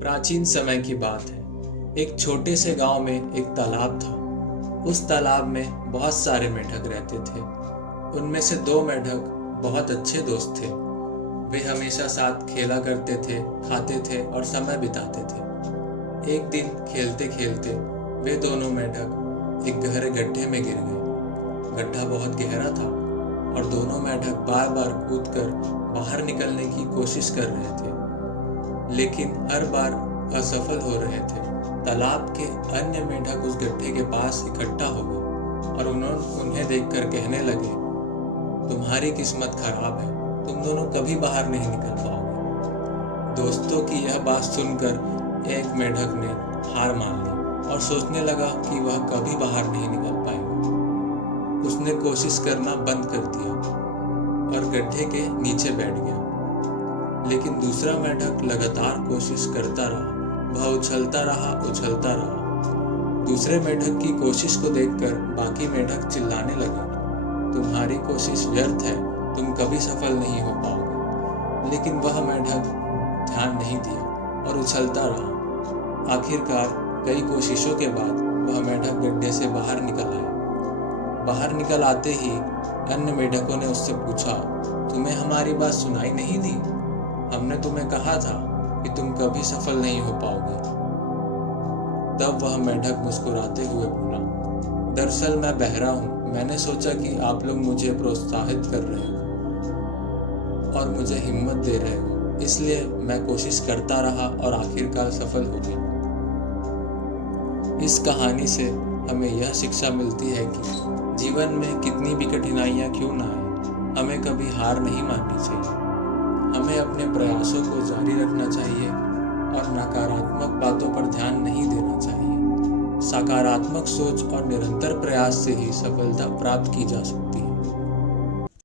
प्राचीन समय की बात है। एक छोटे से गांव में एक तालाब था। उस तालाब में बहुत सारे मेंढक रहते थे। उनमें से दो मेंढक बहुत अच्छे दोस्त थे। वे हमेशा साथ खेला करते थे, खाते थे और समय बिताते थे। एक दिन खेलते खेलते वे दोनों मेंढक एक गहरे गड्ढे में गिर गए। गड्ढा बहुत गहरा था और दोनों मेंढक बार बार कूदकर बाहर निकलने की कोशिश कर रहे थे, लेकिन हर बार असफल हो रहे थे। तालाब के अन्य मेंढक उस गड्ढे के पास इकट्ठा हो गए और उन्हें देखकर कहने लगे, तुम्हारी किस्मत खराब है, तुम दोनों कभी बाहर नहीं निकल पाओगे। दोस्तों की यह बात सुनकर एक मेंढक ने हार मान ली और सोचने लगा कि वह कभी बाहर नहीं निकल पाएगा। उसने कोशिश करना बंद कर दिया और गड्ढे के नीचे बैठ गया। लेकिन दूसरा मेंढक लगातार कोशिश करता रहा। वह उछलता रहा। दूसरे मेंढक की कोशिश को देखकर बाकी मेंढक चिल्लाने लगे, तुम्हारी कोशिश व्यर्थ है, तुम कभी सफल नहीं हो पाओगे। लेकिन वह मेंढक ध्यान नहीं दिया और उछलता रहा। आखिरकार कई कोशिशों के बाद वह मेंढक गड्ढे से बाहर निकल आया। बाहर निकल आते ही अन्य मेंढकों ने उससे पूछा, तुम्हें हमारी बात सुनाई नहीं दी? हमने तुम्हें कहा था कि तुम कभी सफल नहीं हो पाओगे। तब वह मेंढक मुस्कुराते हुए बोला, दरअसल मैं बहरा हूँ। मैंने सोचा कि आप लोग मुझे प्रोत्साहित कर रहे हो और मुझे हिम्मत दे रहे हो, इसलिए मैं कोशिश करता रहा और आखिरकार सफल हो गया। इस कहानी से हमें यह शिक्षा मिलती है कि जीवन में कितनी भी कठिनाइयाँ क्यों ना आए, हमें कभी हार नहीं माननी चाहिए। हमें अपने प्रयासों को जारी रखना चाहिए और नकारात्मक बातों पर ध्यान नहीं देना चाहिए। सकारात्मक सोच और निरंतर प्रयास से ही सफलता प्राप्त की जा सकती है।